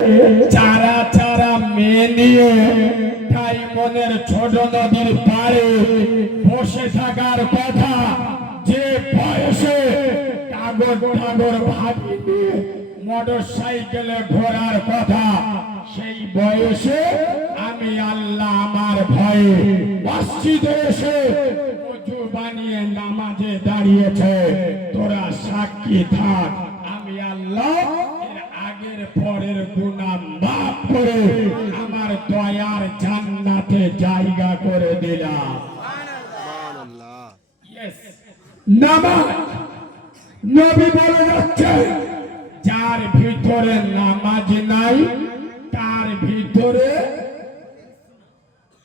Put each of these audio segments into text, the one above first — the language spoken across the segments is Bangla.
চারা চারা মেয়ে নিয়ে ডায়মন্ডের ছোট নদীর পাড়ে বসে থাকার কথা, যে বয়সে কাগজ টাগর ভাবি নিয়ে মোটর সাইকেলে ঘোরার কথা, সেই বয়সে আমি আল্লাহ আমার ভয়ে মসজিদে এসে ওযু বানিয়ে নামাজে দাঁড়িয়েছে। তোরা সাক্ষী থাক, আমি আল্লাহ এর আগের পরের গুনাহ মাফ করে আমার দয়ার জান্নাতে জায়গা করে দিলাম। সুবহানাল্লাহ। ইয়েস, নামাজ নবী বলে যাচ্ছে, যার ভিতরে নামাজ নাই তার ভিতরে,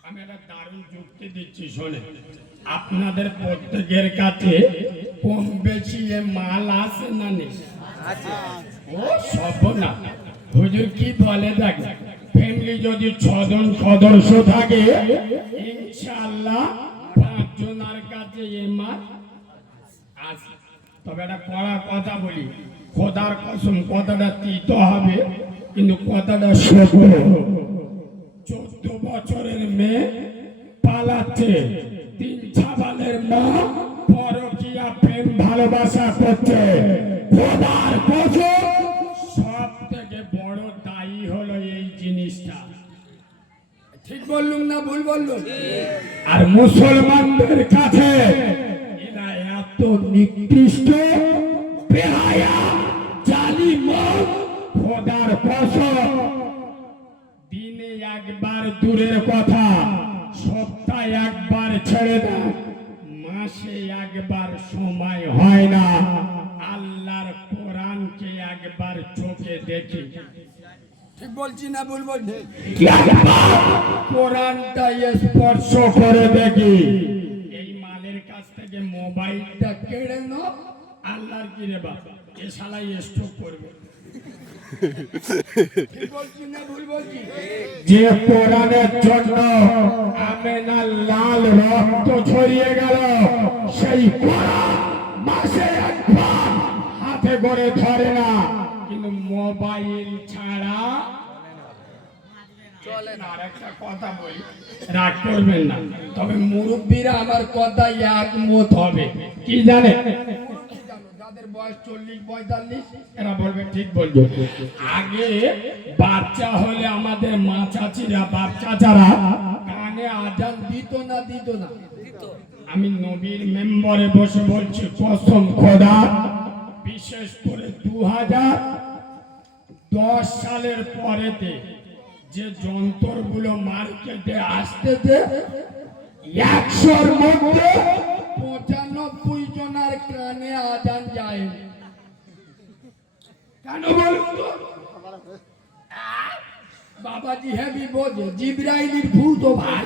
আমি একটা দারুণ যুক্তি দিচ্ছি শোনে, আপনাদের প্রত্যেকের কাছে কম বেশি এ মাল আছে না নেই? ও সব না, হুজুর কি বলে দেখেন, ফ্যামিলি যদি 6 জন সদস্য থাকে, ইনশাআল্লাহ 5 জনের কাছে এ মাল আছে। তবে একটা কড়া কথা বলি, খোদার কসম, কথাটা তিতো হবে কিন্তু কথাটা সত্য। 14 বছরের মেয়ে পালাচ্ছে, 3 ছাবালের মা পরকীয়া প্রেম ভালোবাসা করছে। খোদার কসম, সব থেকে বড় দায়ী হলো এই জিনিসটা। ঠিক বললুম না ভুল বললুম? আর মুসলমানদের কাছে এরা এত নিকৃষ্ট, বেহায়া, জালিম, খোদার কসম, দিনে একবার দূরের কথা, সপ্তাহে একবার ছেড়ে দেন, মাসে একবার সময় হয় না আল্লাহর কোরআনকে একবার চোখে দেখি। ঠিক বলছি না ভুল বলছি? কোরআনটা স্পর্শ করে দেখি। এই মালের কাছ থেকে মোবাইলটা কেড়ে নাও, আল্লাহর কি রে বাবা, এ শালা স্ট্রোক করবে। যে কোরআনের জন্য আমেনার লাল রক্ত ছড়িয়ে গেল, সেই কোরআন মাসে একবার হাতে করে ধরে না, কিন্তু মোবাইল ছাড়া চলে না। আর একটা কথা বলি, রাগ করবেন না, তবে মুরব্বীরা আমার কথায় একমত হবে। কি জানে, যাদের বয়স 40-45 এরা বলবে ঠিক বলবে। আগে বাচ্চা হলে আমাদের মা চাচিরা, বাপ চাচারা কানে আজান দিত না? দিত না? আমি নবীর মেম্বরে বসে বলছি, কসম খোদা, বিশেষ করে 2010 সালের পরেতে যে যন্ত্রগুলো মার্কেটে আসতেছে, 100-র মধ্যে 95 জনের কানে আজান যায়। কেন বলুন তো? বাবাজি হেভি বোঝে, জিবরাইলের ভূত ভাই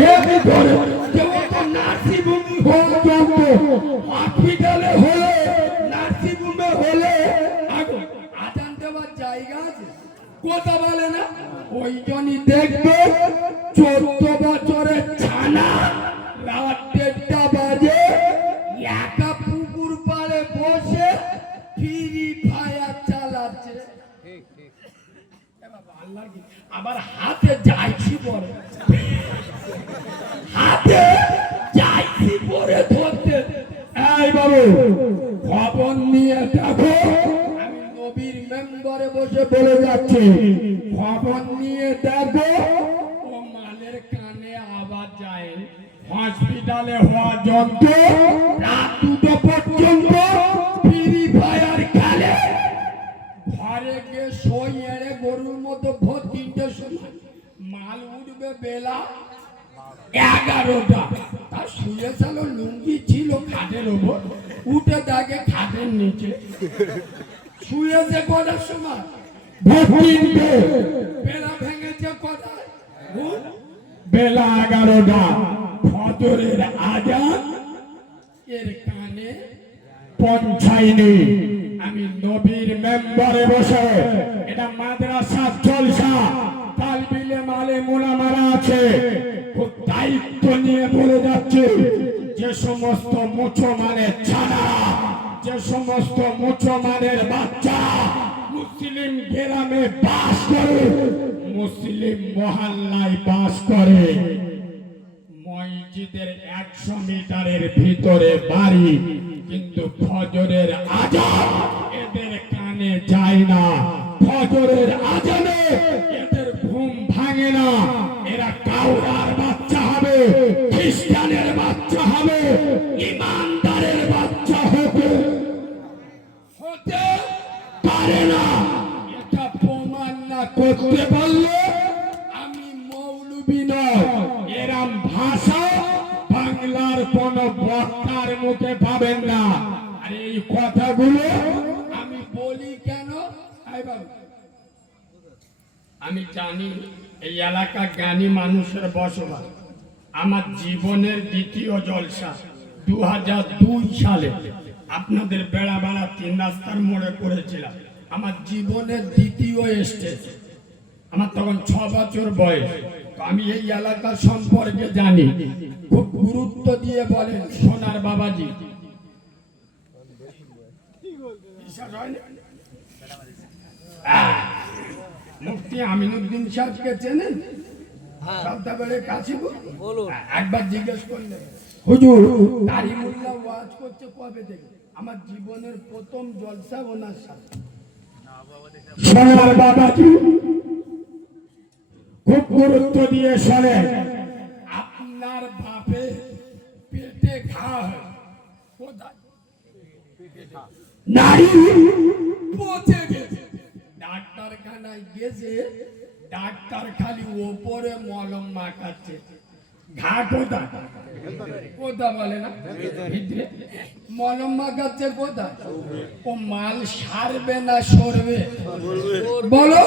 হেভি ধরে, কেউ তো নার্সিং হোম হসপিটালে হলে, নার্সিং হোমে হলে আজান দেওয়ার জায়গা আছে, কথা বলে না। ওই জনই দেখবে 14 বছরের ছানা রাত 1টা বাজে একা পুকুর পাড়ে বসে ফ্রি ফায়ার চালাচ্ছে। আবার হাতে যাইছি পরে, হাতে যাইছি পরে ধরতে। এই বাবু, খবর নিয়ে দেখো, আমি নবীর মেম্বারে বসে বলে যাচ্ছি, খবর নিয়ে দেখো, ও মালের কানে আওয়াজ যায়। হসপিটালে হওয়া যন্ত্র রাত 2টো পর্যন্ত ফ্রি ফায়ার খেলে, ঘরে গিয়ে সই এড়ে গরুর মতো ভোর 3টের সময় মাল উঠবে বেলা 11টা। তার শুয়ে ছিল, লুঙ্গি ছিল খাটের ওপর, উঠে দেখে খাটের নিচে শুয়েছে। কটার সময়? ভোর 3টে। বেলা ভেঙেছে কোথায়? বেলা 11টা। ফজরের আজান এর কানে পৌঁছায়নি। আমি নবীর মেম্বারে বসে, এটা মাদ্রাসা জলসা, তালবিলে মালে মোলামারা আছে, খুব দায়িত্ব নিয়ে বলে যাচ্ছে, যে সমস্ত মুসলমানের ছানা, যে সমস্ত মুসলমানের বাচ্চা মুসলিম গ্রামে বাস করে, মুসলিম মহল্লায় বাস করে, মসজিদের 100 মিটারের ভিতরে বাড়ি, কিন্তু ফজরের আজান এদের কানে যায় না। ফজরের আজানে এদের ঘুম ভাঙে না। এরা কাউরার বাচ্চা হবে, খ্রিস্টানের বাচ্চা হবে, ইমানদারের বাচ্চা হতে পারে না। এটা প্রমাণ না করতে পারলে আমি মৌলবি নয়। এরম ভাষা বাংলার কোন বক্তার মুখে পাবেন না। আর এই কথাগুলো আমি বলি কেন? আমি জানি এই এলাকা জ্ঞানী মানুষের বসবাস। আমার জীবনের দ্বিতীয় জলসা 2002 সালে আপনাদের বেড়া বেড়া 3 রাস্তার মোড়ে করেছিলাম। আমার জীবনের দ্বিতীয় স্টেজ। আমার তখন 6 বছর বয়স। তো আমি এই এলাকার সম্পর্কে জানি। খুব গুরুত্ব দিয়ে বলেন সোনার বাবাজি। মুফতি আমিনুদ্দিন সাহেবকে চেনেন? একবার জিজ্ঞেস করলেন, হুজুর কারিমুল্লাহ ওয়াজ করছে কবে থেকে? আমার জীবনের প্রথম জলসা ওনার সাথে। সোনার বাবাজি খুব গুরুত্ব দিয়ে শোনেন। আপনার বাপে পেটে ঘা হয়, কোথায়? নারী পচে গেছে, ডাক্তারখানায় গেছে, ডাক্তার খালি ওপরে মলম মাখাচ্ছে। ঘা কোথায়? কোথায় বলে না, মলম মাখাচ্ছে কোথায়? ও মাল সারবে না সরবে? বলো।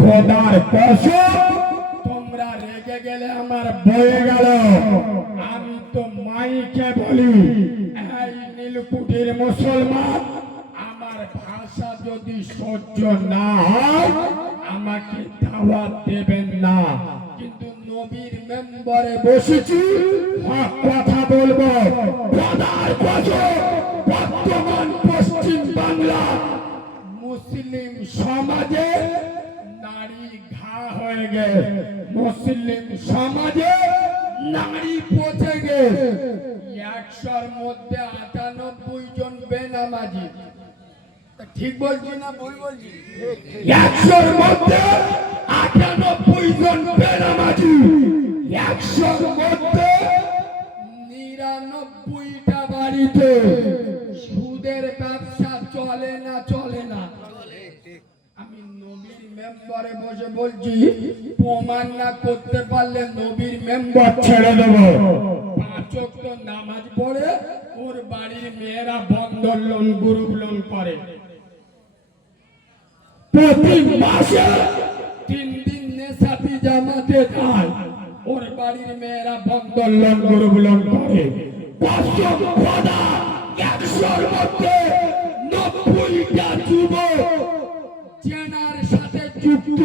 খোদার কসম, তোমরা রেগে গেলে আমার বয়ে গেল। আমি তো মাইকে বলি, এই নীলকুঠির মুসলমান, আমার ভাষা যদি সহ্য না হয় আমাকে দাওয়াত দেবেন না। কিন্তু নবীর মেম্বারে বসেছি, হক কথা বলবো। খোদার কসম, বর্তমান পশ্চিম বাংলা মুসলিম সমাজে নারী ঘা হয়ে গেছে। মুসলিম সমাজে নারী পচে গেছে। 100-র মধ্যে 98 জন বেনামাজি। ঠিক বলছি না ভুল বলছি? 100-র মধ্যে 98 জন বেনামাজি। 100-র মধ্যে 99টা বাড়িতে সুদের ব্যবসা চলে না, চলে না। আমি নবীর মেম্বারে বসে বলছি, প্রমাণ না করতে পারলে নবীর মেম্বার ছেড়ে দেবো। 5 ওয়াক্ত নামাজ পড়ে ওর বাড়ির মেয়েরা বন্ধন লোন, গ্রুপ লোন করে। প্রতি মাসে 3 দিন নেশাতি জামাতে যায়, ওর বাড়ির মেয়েরা বন্ধন লোন, গ্রুপ লোন করে। 100-র মধ্যে 90টা যুবক চেনার সাথে যুক্ত।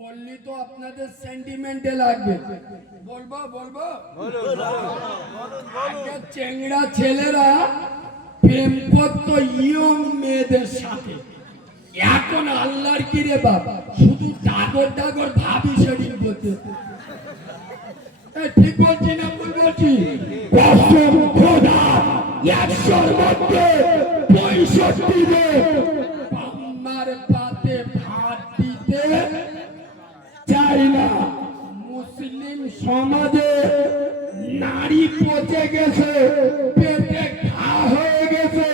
বললি তো আপনাদের সেন্টিমেন্টে লাগবে। বলবো বলবো চেংড়া ছেলেরা প্রেম করতো ইয়ং মেয়েদের সাথে। এখন আল্লাহর কি রে বাবা, শুধু ডাগর ডাগর ভাবি সেটিং করতে। ঠিক বলছি না ভুল বলছি? কসম খোদা, 100-র মধ্যে 65 জন আমার পাতে ভাত দিতে চাই না। মুসলিম সমাজে নারী পচে গেছে, পেটে ঘা হয়ে গেছে।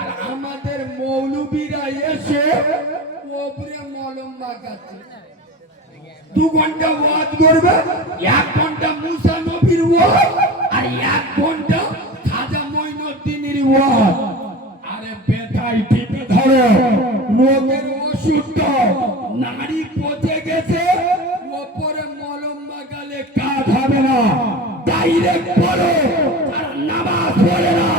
আর আমাদের মৌলবীরা এসে ওপরে মলম মাখাচ্ছে। 2 ঘন্টা ওয়াজ করবে, 1 ঘন্টা মুসা নবীর ওয়াজ, আর 1 ঘন্টা খাজা মঈনুদ্দিনের ওয়াজ। আরে বেটাই টিপে ধরো, লোকের অসুস্থ, নারী পচে গেছে, ওপরে মলম মাখালে কাজ হবে না। ডাইরেক্ট বলো, আর নামাজ পড়ে না,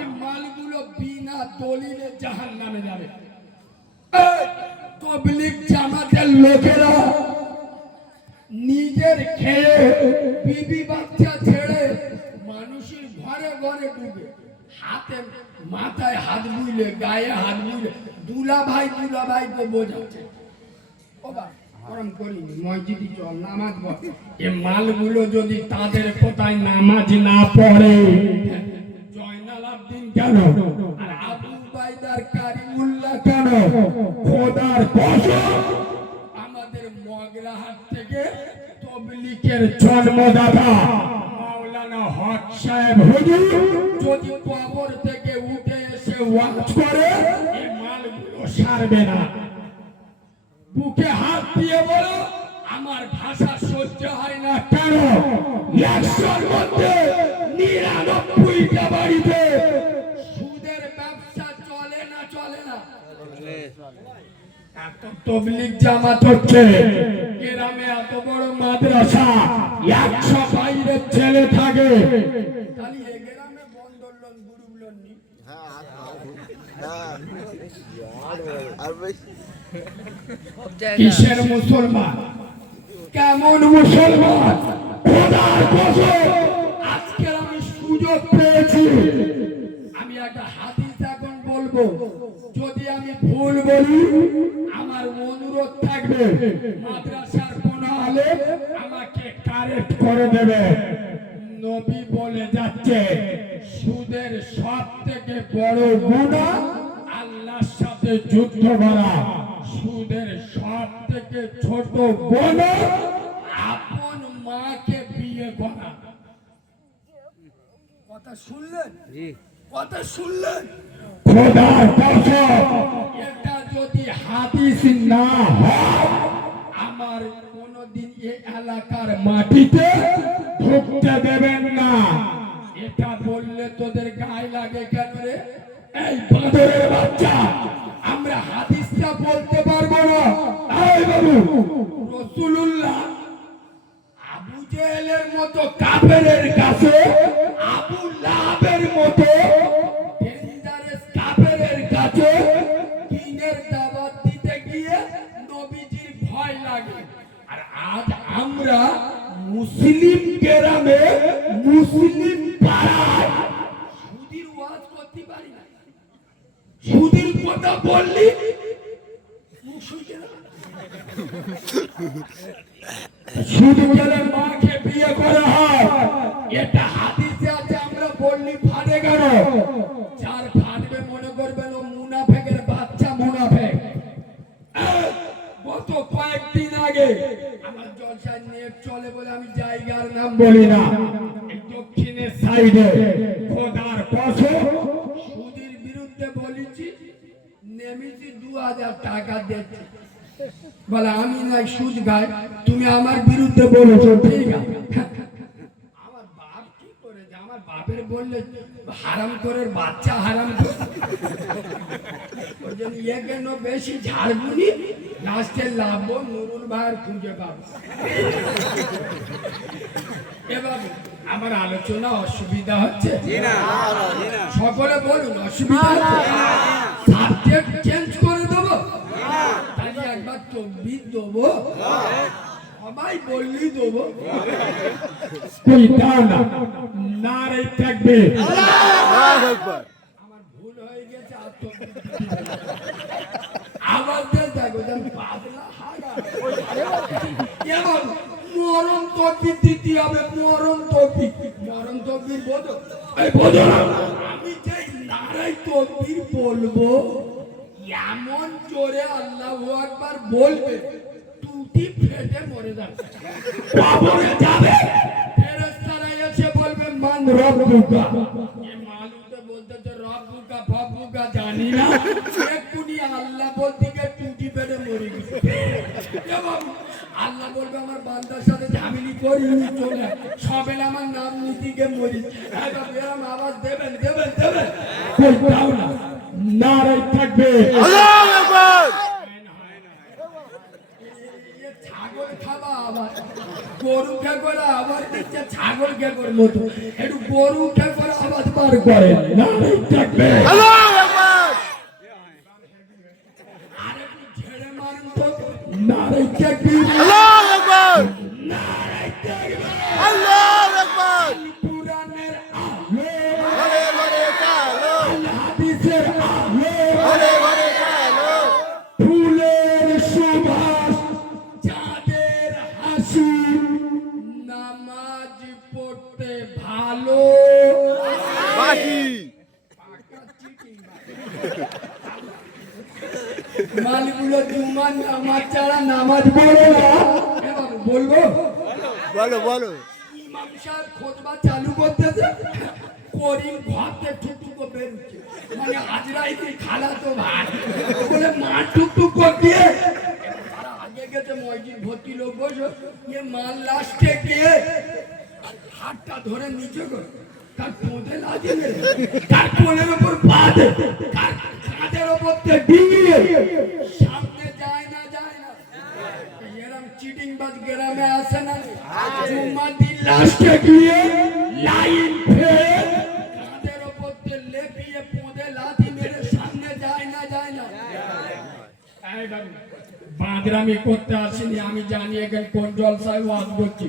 এই মালগুলো বিনা দলিলে জাহান্নামে যাবে। তবলিগ জামাতের লোকেরা নিজের খেয়ে বিবি বাচ্চা ছেড়ে মানুষের ঘরে ঘরে ঢুকে হাতে মাথায় হাত বুইলে গায়ে হাত বুইলে দুলা ভাই তো বোঝাচ্ছে বাবা গরম করিনি মসজিদে চল নামাজ পড় এ মালগুলো যদি তাদের কোথায় নামাজ না পড়ে জয়নাল আব্দিন কেন আর আবু বাইদার কারিমুল্লাহ কেন খোদার কসম আমাদের মগরাহাট থেকে তবলিগের জন্মদাতা মাওলানা হক সাহেব হুজুর যদি কবর থেকে উঠে এসে ওয়াজ করে এই মালগুলো সারবে না বুকে হাত দিয়ে বলো আমার ভাষা সহ্য হয় না কেন 100-র মধ্যে 99টা বাড়িতে সুদের ব্যবসা চলে না এত তবলিগ জামাত হচ্ছে গ্রামে এত বড় মাদ্রাসা 100 বাইরের ছেলে থাকে খালি এই গ্রামে বন্দর লোন গ্রুপ লোন নি কিসের মুসলমান কেমন মুসলমান খোদার কসম আজকে আমি সুযোগ পেয়েছি আমি একটা হাদিস এখন বলবো যদি আমি ভুল বলি আমার অনুরোধ থাকবে মাদ্রাসার কোন আলেম আমাকে কারেক্ট করে দেবে নবী বলে যাচ্ছে সুদের সবথেকে বড় গুনাহ আল্লাহর সাথে যুদ্ধ করা সুদের সবথেকে ছোট গুনাহ আপন মাকে বিয়ে করা কথা শুনলেন কথা শুনলেন খোদার কসম এটা যদি হাদিস না হয় আমার কোনদিন এই এলাকার মাটিতে ঢুকতে দেবেন না এটা বললে তোদের গায়ে লাগে কেন রে এই বাদরের বাচ্চা আমরা হাদিসটা বলতে পারবো না এই বাবু রাসূলুল্লাহ আবু জেহেলের মতো কাফেরের কাছে আবু লাহাবের মতো ডেঞ্জারাস কাফেরের কাছে দ্বীনের দাওয়াত দিতে গিয়ে নবীজির ভয় লাগে আর আজ আমরা মুসলিম গ্রামে মুসলিম পাড়ায় সুদের ওয়াজ করতে পারি না সুদের কথা বললি শুধু গেলে মাকে বিয়ে করা হয় এটা হাদিসে আছে আমরা বললি ফাটে গেল যার ফাটবে মনে করবেন ও মুনাফেকের বাচ্চা মুনাফেক গত কয়েকদিন আগে আমার জলসায় নেট চলে বলে আমি জায়গার নাম বলি না দক্ষিণের সাইডে খোদার কসম সুদের বিরুদ্ধে বলেছি নেমেছি 2000 টাকা দিচ্ছি বলে আমি নাই সুদ গাই তুমি আমার বিরুদ্ধে বলেছো ঠিক আছে আমার বাপ কি করে আমার বাপের বললে হারাম করে বাচ্চা হারাম করে ওই জন্য কেন বেশি ঝাড়বুনি লাস্টে লাভবো নুরুল ভাইয়ের খুঁজে পাবো এবার আমার আলোচনা অসুবিধা হচ্ছে সকলে বলুন অসুবিধা সাবজেক্ট চেঞ্জ করে দেবো তাহলে একবার তকবীর দেবো সবাই বললেই দেবো নারে তাকবীর আমার ভুল হয়ে গেছে আবার দেখো পাতলা হাগা এবং মরণ তকবীর দিতে হবে মরণ তকবীর বোঝো এই বোঝো আমি যে নারে তকবীর বলবো এমন জোরে আল্লাহু আকবার বলবে টুটি ফেটে মরে যাবে কবরে যাবে ফেরেশতারা এসে বলবে মান রব্বুকা এই মালুতে বলতেছে রব্বুকা ফব্বুকা জানি না এক্ষুনি আল্লাহ বলতে গিয়ে টুটি ফেটে মরে গেছে এবং আল্লাহ বলবে আমার বান্দার সাথে ঝামেলি করিনি চলে সবেলা আমার নাম নিতে গিয়ে মরি এরকম আওয়াজ দেবেন কই দাও না নারে থাকবে আল্লাহু আকবার ছাগল খাবা আবার গরু কে করে আবার দিচ্ছে ছাগল কে করে মতো একটু গরু কে করে আওয়াজ বার করে নারে থাকবে আল্লাহু আকবার আরে ঝেড়ে মারুন তো নারে থাকবে আল্লাহু আকবার নারে থাকবে আল্লাহু আকবার পুরানের আলো ঘরে ঘরে মালগুলো জুমার নামাজ ছাড়া নামাজ পড়ে না। এ বাবু বলবো? বলো বলো। ইমাম সাহেব খুতবা চালু করতেছে, করিম ঘর থেকে ঠুকঠুকো বেরোচ্ছে, মানে হাজরাইতে খালা তো ভাই বলে মা টুকটুক করছে। তারা আগে গেছে মসজিদ ভর্তি লোক বসে, ইয়ে মাল লাস্টে গিয়ে হাতটা ধরে নিচে করে তার পোঁদে লাগিয়ে তার কোলের ওপর পা দে, তার কাঁধের ওপর ডিঙিয়ে সামনে যায় না যায় না। এরম চিটিং বাজ গ্রামে আসে না? জুম্মার দিন লাস্টে গিয়ে লাইন ফেলে কাঁধের ওপর লেপিয়ে পোঁদে লাথি মেরে সামনে যায় না যায় না? বাঁদরামি করতে আসিনি, আমি জানি এখানে কোন জলসায় ওয়াজ করছি।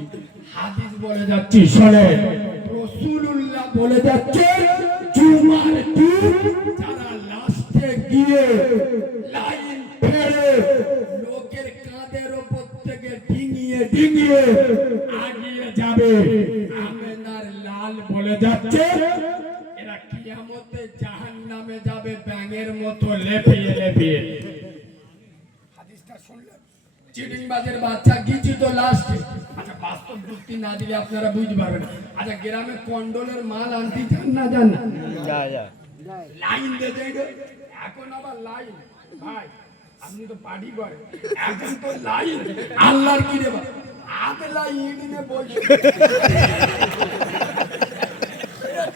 হাদিস বলে যাচ্ছি, শোনে। রাসূলুল্লাহ বলে যাচ্ছে জুমার দিন যারা লাস্টে গিয়ে লাইন ফেলে লোকের কাঁধের ওপর থেকে ডিঙিয়ে ডিঙিয়ে আগিয়ে যাবে, আমেনার লাল বলে যাচ্ছে এরা কিয়ামতে জাহান্নামে যাবে ব্যাঙের মতো লেপিয়ে লেপিয়ে। চিটিংবাজের বাচ্চা গিয়েছি তো লাস্টে। আচ্ছা, বাস্তব যুক্তি না দিলে আপনারা বুঝতে পারবেন। আচ্ছা, গ্রামে কন্ডলের মাল আনতে চান না জান না? লাইন দিতে এখন আবার লাইন ভাই, আপনি তো পার্টি করেন, এখন তো লাইন আল্লাহর কি রে ভাই, আগে লাইন নিয়ে বসে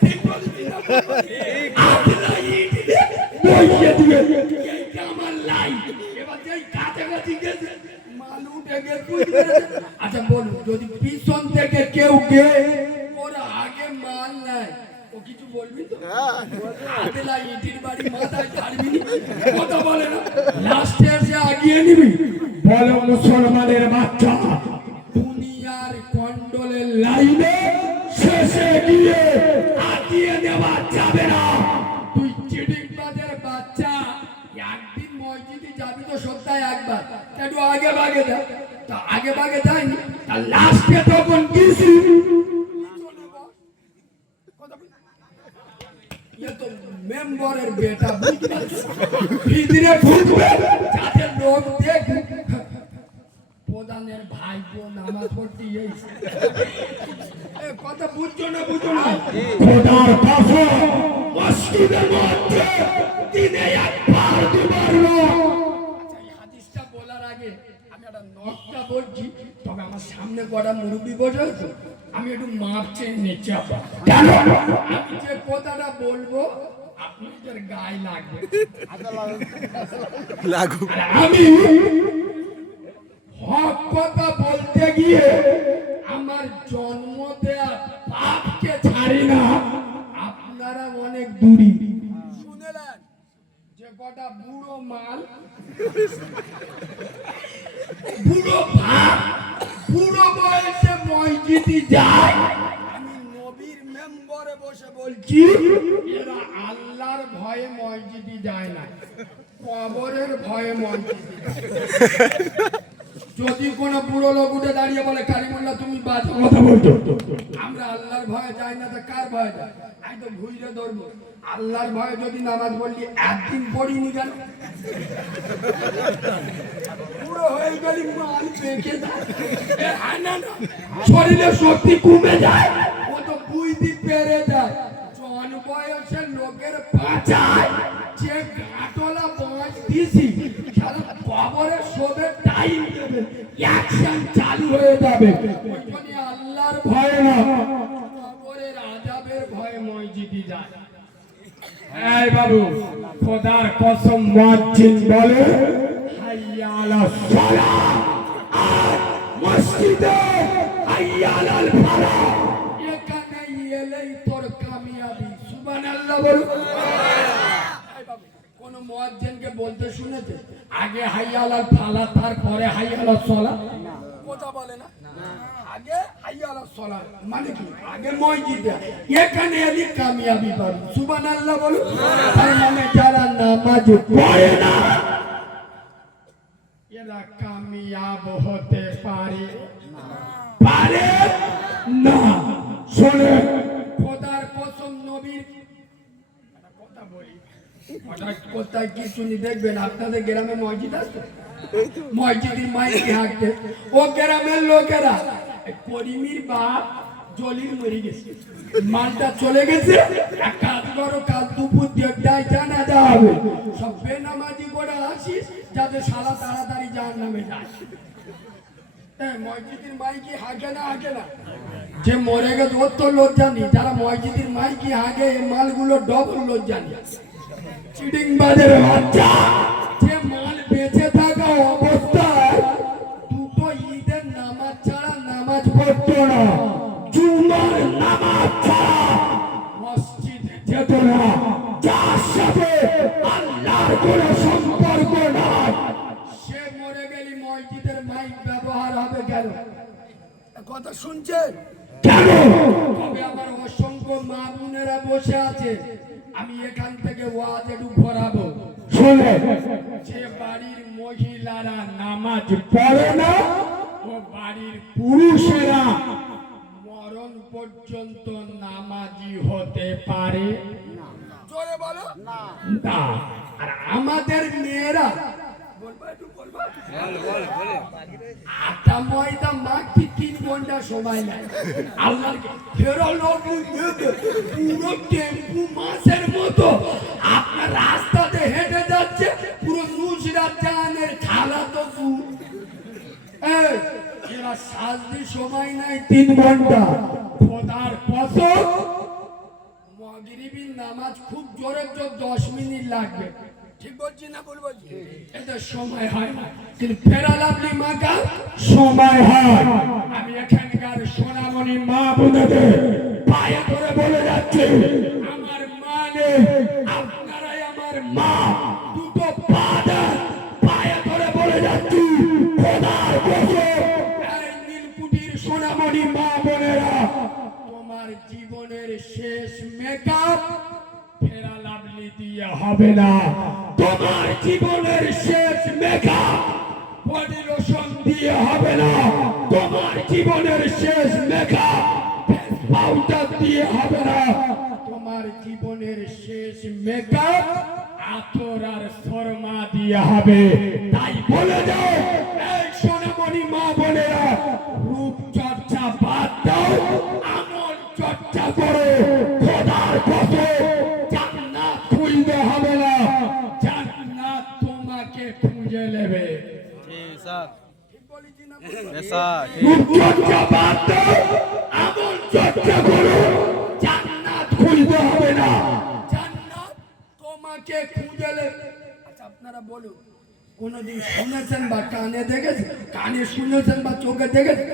ঠিক বলছি না? আগে লাইন বসে দিয়ে এইটা আমার লাইন, এবার যেই কাছাকাছি গেছে মাল উঠে গেছে। আচ্ছা বলুন, যদি পিছন থেকে কেউ গে ওরা আগে মাল নেয়, ও কিছু বলবি তো? আদেলা ইটির বাড়ি মাথায় ছাড়বি না, কথা বলে না, লাস্টে এসে আগিয়ে নিবি। বলো মুসলমানের বাচ্চা, দুনিয়ার কন্ডলের লাইনে শেষে গিয়ে আগিয়ে নেওয়া যাবে না। তুই চিটিংবাজের বাচ্চা, একদিন মসজিদে যাবি তো সপ্তাহে একবার, একটু আগে ভাগে যা, তা আগে ভাগে যায়নি, তা লাস্টে তখন গেছি মেম্বরের বেটা ভিতরে ঢুকবে যাতে লোক দেখে প্রধানের ভাই বোন নামাজ পড়তে কথা বুঝছো না? বুঝো না? খোদার কসম মসজিদের মধ্যে দিনে একবার দুবার লোক। আচ্ছা, এই হাদিসটা বলার আগে আমি একটা নকটা বলছি, তবে আমার সামনে কটা মুরব্বী বসে আছে, আমি একটু মাপ চেয়ে নিচ্ছি। কেন আমি যে কথাটা বলবো আপনাদের গায়ে লাগবে, লাগুক। আমি হক কথা বলতে গিয়ে আমার জন্ম দেয়া বাপকে ছাড়ি না। আপনারা অনেক দূরি শুনেলেন যে কটা বুড়ো মাল, বুড়ো ভাব, বুড়ো বয়সে মসজিদে যায়। আমি নবীর মেম্বরে বসে বলছি, এরা আল্লাহর ভয়ে মসজিদে যায় না, কবরের ভয়ে মসজিদে যায়। যদি কোনো বুড়ো লোক উঠে দাঁড়িয়ে বলে কারিমুল্লাহ তুমি বাজে কথা বলছো, আমরা আল্লাহর ভয়ে যাই না, তো কার ভয়ে যাই? আমি তো ঘুরে ধরবো। আল্লাহর ভয়ে যদি নামাজ পড়লি একদিন পড়িনি কেন? বুড়ো হয়ে গেলি মাল পেকে যায়, শরীরে শক্তি কমে যায়, ও তো বুঝতে পেরে যায়। জন বয়সের লোকের পাচায় যে গাঁটলা বাঁচ দিছি, সারা কবরে শোবে টাইম দেবে, অ্যাকশন চালু হয়ে যাবে। ওইখানে আল্লাহর ভয় না, কবরের আযাবের ভয়ে মসজিদে যায়। এই বাবু, খোদার কসম মুয়াজ্জিন বলে হাইয়া আলাস সালাহ, আর মসজিদে হাইয়া আলাল ফালাহ। এখানে এলেই তোর কামিয়াবি। সুবহানাল্লাহ বলুন। কোন মুয়াজ্জিনকে বলতে শুনেছে আগে হাইয়া আলাল ফালাহ তারপরে হাইয়া আলাস সালাহ? কথা বলে না, আগে হাইয়া আলাস সালাহ মানে কি? আগে মসজিদে, এখানে এলি কামিয়াবি পাবি। সুবহানাল্লাহ বলুন। তার মানে যারা নামাজ পড়ে না এরা কামিয়াব হতে পারে না। শোনে, খোদার কসম, নবীর কথা বলি, হঠাৎ কোথায় কি শুনি দেখবেন আপনাদের গ্রামে মসজিদ আছে, মসজিদের মাইকে হাঁকতে ও গ্রামের লোকেরা করিমির বাপ জলির মরে গেছে, মালটা চলে গেছে, এক কাজ করো কাল দুপুর দেড়টায় জানা যাবে, সব বেনামাজি করে আসিস যাতে শালা তাড়াতাড়ি জাহান্নামে যায়। মসজিদের মাইকি হাঁকে না, হাঁকে না, যে মরে গেছে ওর তো লজ্জা নেই, যারা মসজিদের মাইকি হাঁকে এই মালগুলো ডবল লজ্জা নেই। চিটিং বাজের বাচ্চা, যে মাল বেঁচে থাকা অবস্থায় দুটো ঈদের নামাজ ছাড়া নামাজ পড়তো না, জুমার নামাজ ছাড়া মসজিদে যেত না, যার সাথে আল্লাহর কোনো সম্পর্ক নাই, সে মরে গেলে মসজিদের মাইক ব্যবহার হবে কেন? কথা শুনছেন কেন? তবে আমার অসংখ্য মা বোনেরা বসে আছে, আমি এখান থেকে ওয়াজ একটু ঘোরাবো, শুনে যে বাড়ির মহিলারা নামাজ পড়ে না ও বাড়ির পুরুষেরা মরণ পর্যন্ত নামাজি হতে পারে জোরে বলো না। আর আমাদের মেয়েরা আটা ময়দা মাখতে 3 ঘন্টা সময় লাগে, আল্লাহর পুরো টেম্পু মাছের মতো আপনার রাস্তাতে হেঁটে যাচ্ছে, পুরো নুসরাত জাহানের খালা তো এরা সাজতে সময় নাই 3 ঘন্টা। খোদার কসম মাগরিবের নামাজ খুব জোরে জোর 10 মিনিট লাগবে, ঠিক বলছি না ভুল বলছি? এদের সময় হয় না, কিন্তু ফেরালাভলি মাকা সময় হয়। আমি এখানকার সোনামণি মা বোনেদের পায়ে ধরে বলে যাচ্ছি, আমার মা নেই, আপনারাই আমার মা, দুটো পা দেন, পায়ে ধরে বলে যাচ্ছি খোদার কসম, এই নীলকুঠির সোনামণি মা বোনেরা, তোমার জীবনের শেষ মেকআপ ফেরালাভলি দিয়ে হবে না, তোমার জীবনের শেষ মেকআপ বডি লোশন দিয়ে হবে না, তোমার জীবনের শেষ মেকআপ পাউডার দিয়ে হবে না, তোমার জীবনের শেষ মেকআপ আতর আর শর্মা দিয়ে হবে। তাই বলে দাও এই সোনামণি মা বোনেরা, রূপ চর্চা বাদ দাও, আমল চর্চা করো, খোদার কসম জান্নাত খুঁজতে হবে না, জান্নাত তোমাকে খুঁজে নেবে। রূপ চর্চা বাদ দাও, আমল চর্চা করো, জান্নাত খুঁজতে হবে না, জান্নাত তোমাকে খুঁজে নেবে। আচ্ছা আপনারা বলুন, কোনদিন শুনেছেন বা কানে দেখেছেন, কানে শুনেছেন বা চোখে দেখেছেন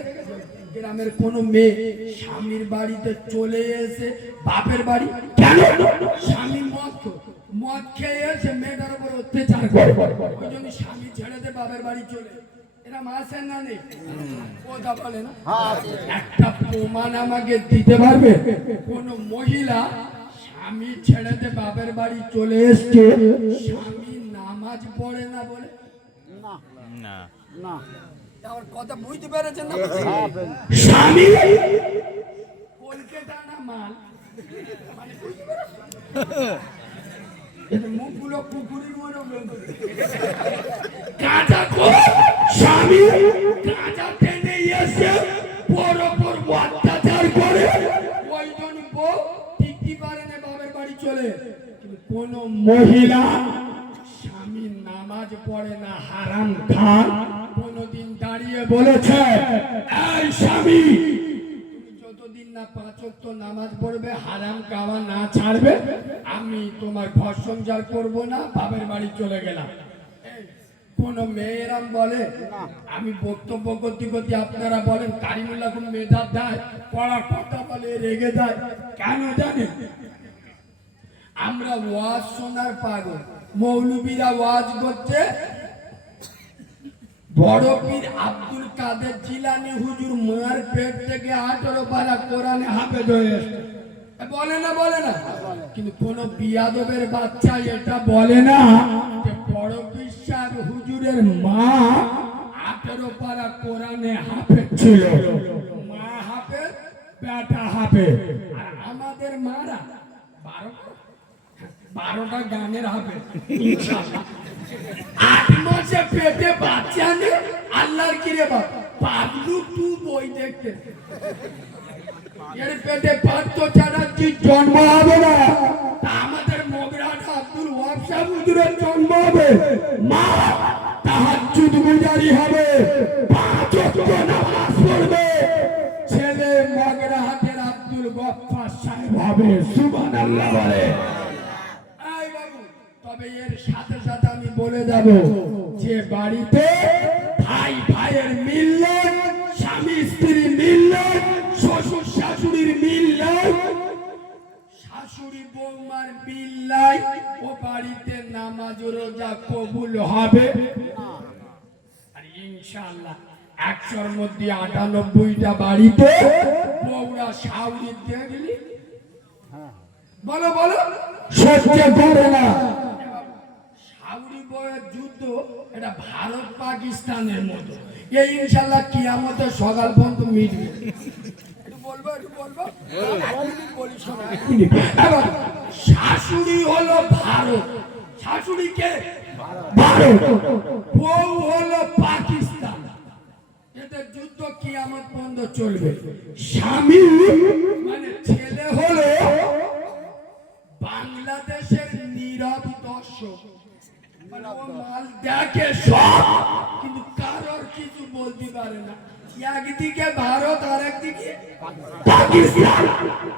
গ্রামের কোন মেয়ে স্বামীর বাড়িতে চলে এসে বাপের বাড়ি কেন? স্বামী মদ খেয়ে এসে মেয়েটার উপর অত্যাচার করে, ওই জন্য স্বামী ছেড়ে দে বাপের বাড়ি চলে, এরা মাসের না নেই কথা বলে না? একটা প্রমাণ আমাকে দিতে পারবে কোন মহিলা স্বামী ছেড়ে দে বাপের বাড়ি চলে এসছে, স্বামী নামাজ পড়ে না বলে? না না, আমার কথা বুঝতে পেরেছেন না? স্বামী কলকাতা না মাল, মানে বুঝতে পেরেছেন? মুখগুলো কুকুরের মনে কাঁচা স্বামী কাঁচা টেনে এসে বড় বড় অত্যাচার করে, ওই জন্য বউ টিকতে পারে না বাবার বাড়ি চলে। কোন মহিলা স্বামী নামাজ পড়ে না হারাম খান কোনদিন দাঁড়িয়ে বলেছে এই স্বামী তুমি যতদিন না 5 ওয়াক্ত নামাজ পড়বে, হারাম খাওয়া না ছাড়বে, আমি তোমার ঘর সংসার করব না, বাবার বাড়ি চলে গেলাম? কোন মেয়েরাম বলে? আমি বক্তব্য করতে করতে আপনারা বলেন কারিমুল্লাহ কোন মেধার দেয়, পড়ার কথা বলে রেগে যায় কেন জানেন? আমরা ওয়াজ শোনার পাগল, মৌলবীরা ওয়াজ করছে, বড় পীর আব্দুল কাদের জিলানী হুজুর মার পেট থেকে 18 পারা কোরআনে হাফেজ হয়ে এসেছে, বলে না? বলে না? কিন্তু কোন বিয়াদবের বাচ্চা এটা বলে না যে বড় পীর সাহেব হুজুরের মা 18 পারা কোরআনে হাফেজ ছিল, মা হাফেজ বেটা হাফেজ, আর আমাদের মারা 12টা গানের হবে ইনশাআল্লাহ। 8 মাসে পেটে বাচ্চা নেই আল্লাহর কি রে বাপ পাবলু টু বই দেখতে এর পেটে পাত্র ছাড়া কি জন্ম হবে না তা আমাদের মগরাট আব্দুল ওয়াহাব সাহেব হুজুরের জন্ম হবে মা তাহাজ্জুদ গুজারি হবে 5 ওয়াক্ত নামাজ পড়বে ছেলে মগরাহাটের আব্দুল গফফার সাহেব হবে সুবহানাল্লাহ বলে। এই বাবু তবে এর সাথে সাথে আমি বলে যাব যে বাড়িতে ভাই ভাইয়ের মিলন স্বামী স্ত্রী মিলন শ্বশুর শাশুড়ির মিলন শাশুড়ি বৌমার মিললাই ও বাড়িতে নামাজ রোজা কবুল হবে আর ইনশাআল্লাহ 100-র মধ্যে 98টা বাড়িতে বৌরা শাউরি দেখলি বলো বলো সহ্য করে না শাউরি বয়ের যুদ্ধ এটা ভারত পাকিস্তানের মতো এই ইনশাআল্লাহ কিয়ামতের সকাল পর্যন্ত মিটবে শাশুড়ি হলো ভারত শাশুড়িকে ভারত বউ হলো পাকিস্তান এদের যুদ্ধ কিয়ামত পর্যন্ত চলবে স্বামী মানে ছেলে হলো বাংলাদেশের নীরব দর্শক মানে ও মাল দেখে সব কিন্তু কারোর কিছু বলতে পারে না একদিকে ভারত আর একদিকে পাকিস্তান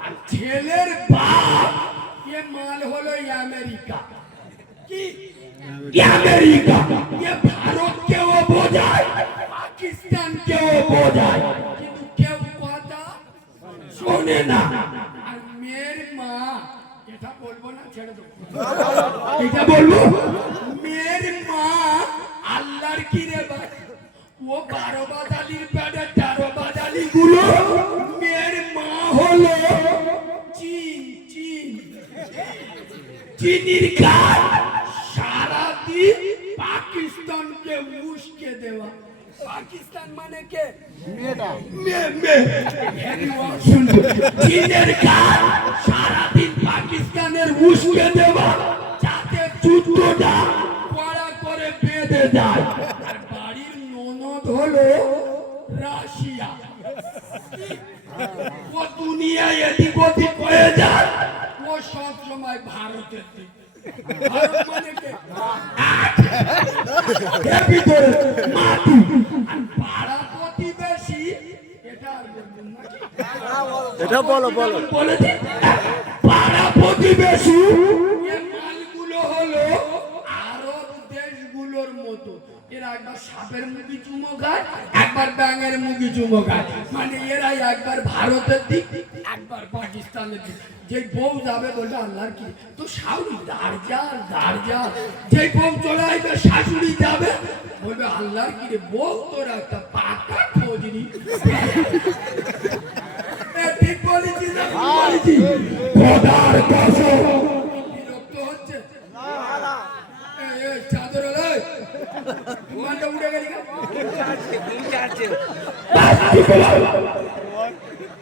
আর ছেলের বাপ এ মাল হলো আমেরিকা কি আমেরিকা এ ভারতকেও বোঝায় পাকিস্তানকেও বোঝায় কিন্তু কেউ কথা শোনে না আর মেয়ের মা এটা বলবো না ছেড়ে দেবো এটা বলবো মেয়ের মা আল্লাহর কি রে ভাই ও 12 বাদালির পেটে 13 বাদালি গুলো মেয়ের মা হলো চীন চীন চীনের কাজ সারাদিন পাকিস্তানকে উস্কে দেওয়া পাকিস্তান মানে কে চীনের কাজ সারাদিন পাকিস্তানের উস্কে দেওয়া যাতে যুদ্ধটা পড়া করে বেঁধে যায় আর বাড়ির ননদ হলো রাশিয়া ও দুনিয়া এদিক ওদিক হয়ে যায় ও সব সময় ভারতের দিক ভারত মানে কে এর ভিতরে মাটি আর পাড়া প্রতিবেশী এটা আর বলবেন না এটা বলো বলো বলে দিন পাড়া প্রতিবেশী এই মালগুলো হলো আরব দেশগুলোর মতো এরা একবার সাপের মুখে চুমো খায় একবার ব্যাঙের মুখে চুমো খায় মানে এরা একবার ভারতের দিক একবার পাকিস্তানের দিক যে বউ যাবে বলবে আল্লাহর কি তো শাশুড়ি দাঁড় যা যে বউ চলে আসবে শাশুড়ি যাবে বলবে আল্লাহর কি রে বউ তোর একটা পাকা খোঁজনি ঠিক বলেছি না বলেছি খোদার কসম বিরক্ত হচ্ছে চাদর মানটা উঠে গেলি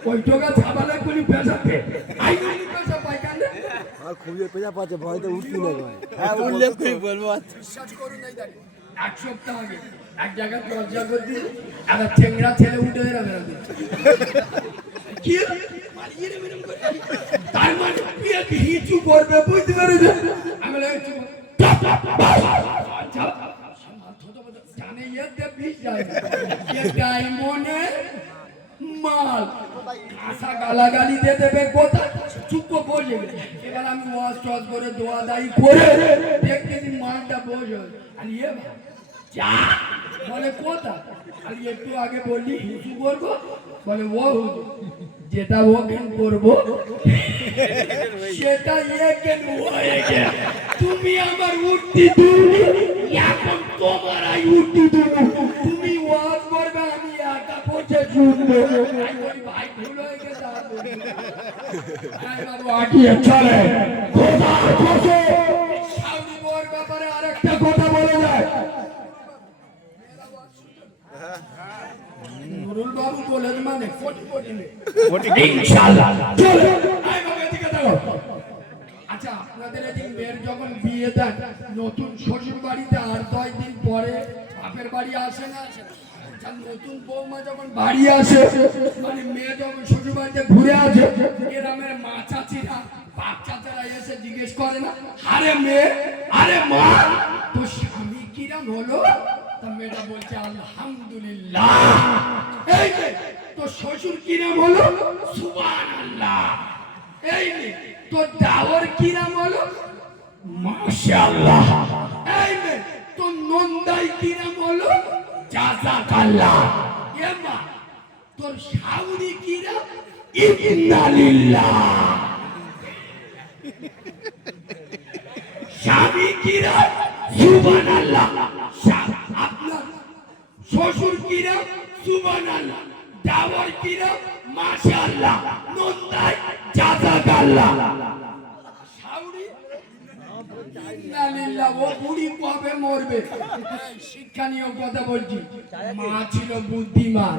ওই টোকা ছাবালে কোনি পেশাতে আই কোনি পেশা পাইকানে আর খুবই পেশা পাচ্ছে ভয়তে উঠবি না ভাই হ্যাঁ উঠলে কই বলবো বিশ্বাস করুন নাই দাঁড়ি এক সপ্তাহ আগে এক জায়গায় দরজা করে দিই একটা চেংড়া ছেলে উঠে এরকম কি মারিয়ে রে মেরম করে তার মানে বিয়ে হিচু করবে বুঝতে পেরেছ আমি লাগছি জানে এতে বিষ যায় এ ডায়মন্ডে মাল কাঁচা গালাগালি দিয়ে দেবে কোথা চুপ বসে এবার আমি ওয়াজ টজ করে দোয়া দায়ী করে দেখতেছি মালটা বসে আর ইয়ে যা বলে কোথা আর একটু আগে বললি হিচু করবো বলে ও হুজুর যেটা ওকেন করবো সেটা একেন হয়ে গেল তুমি আমার উঠতি তুমি এখন তোমার আই উঠতি তুমি ওয়াজ করবে আমি একা বসে শুনবো ভাই ভুল হয়ে গেছে আগিয়ে চলে খোদার কসম শাউরি বউর ব্যাপারে আরেকটা কথা বলে যায় নুরুল বাবু বলেন মানে কোটি কোটি ইনশাআল্লাহ চলো আই বাবা এদিকে দাও আর আচ্ছা আপনাদের এদিন মেয়ের যখন বিয়ে দেন নতুন শ্বশুর বাড়িতে আর 10 দিন পরে বাপের বাড়ি আসে না? আচ্ছা, নতুন বৌমা যখন বাড়ি আসে মানে মেয়ে যখন শ্বশুর বাড়িতে ঘুরে আসে গ্রামের মা চাচিরা বাপ চাচারা এসে জিজ্ঞেস করে না, আরে মেয়ে, আরে মা, তোর স্বামী কিরম হলো? তা মেয়েটা বলছে আলহামদুলিল্লাহ। এই যে তোর শ্বশুর কিরম হলো? সুবহানাল্লাহ। এই যে তোর দাওয়ার কিরম হলো? মাশাআল্লাহ। এই যে তোর নন্দাই কিরম হলো? জাযাকাল্লাহ। এ মা, তোর শাউরি কিরম? ইন্নালিল্লাহ। স্বামী কিরম? সুবহানাল্লাহ। আপনার শ্বশুর কিরম? সুবহানাল্লাহ। দাওয়ার কিরম? মাশাআল্লাহ। নন্দাই জাযাকাল্লাহ। শাউরি ইন্নালিল্লাহ। ও বুড়ি কবে মরবে? শিক্ষা নিয়ে কথা বলছি। মা ছিল বুদ্ধিমান।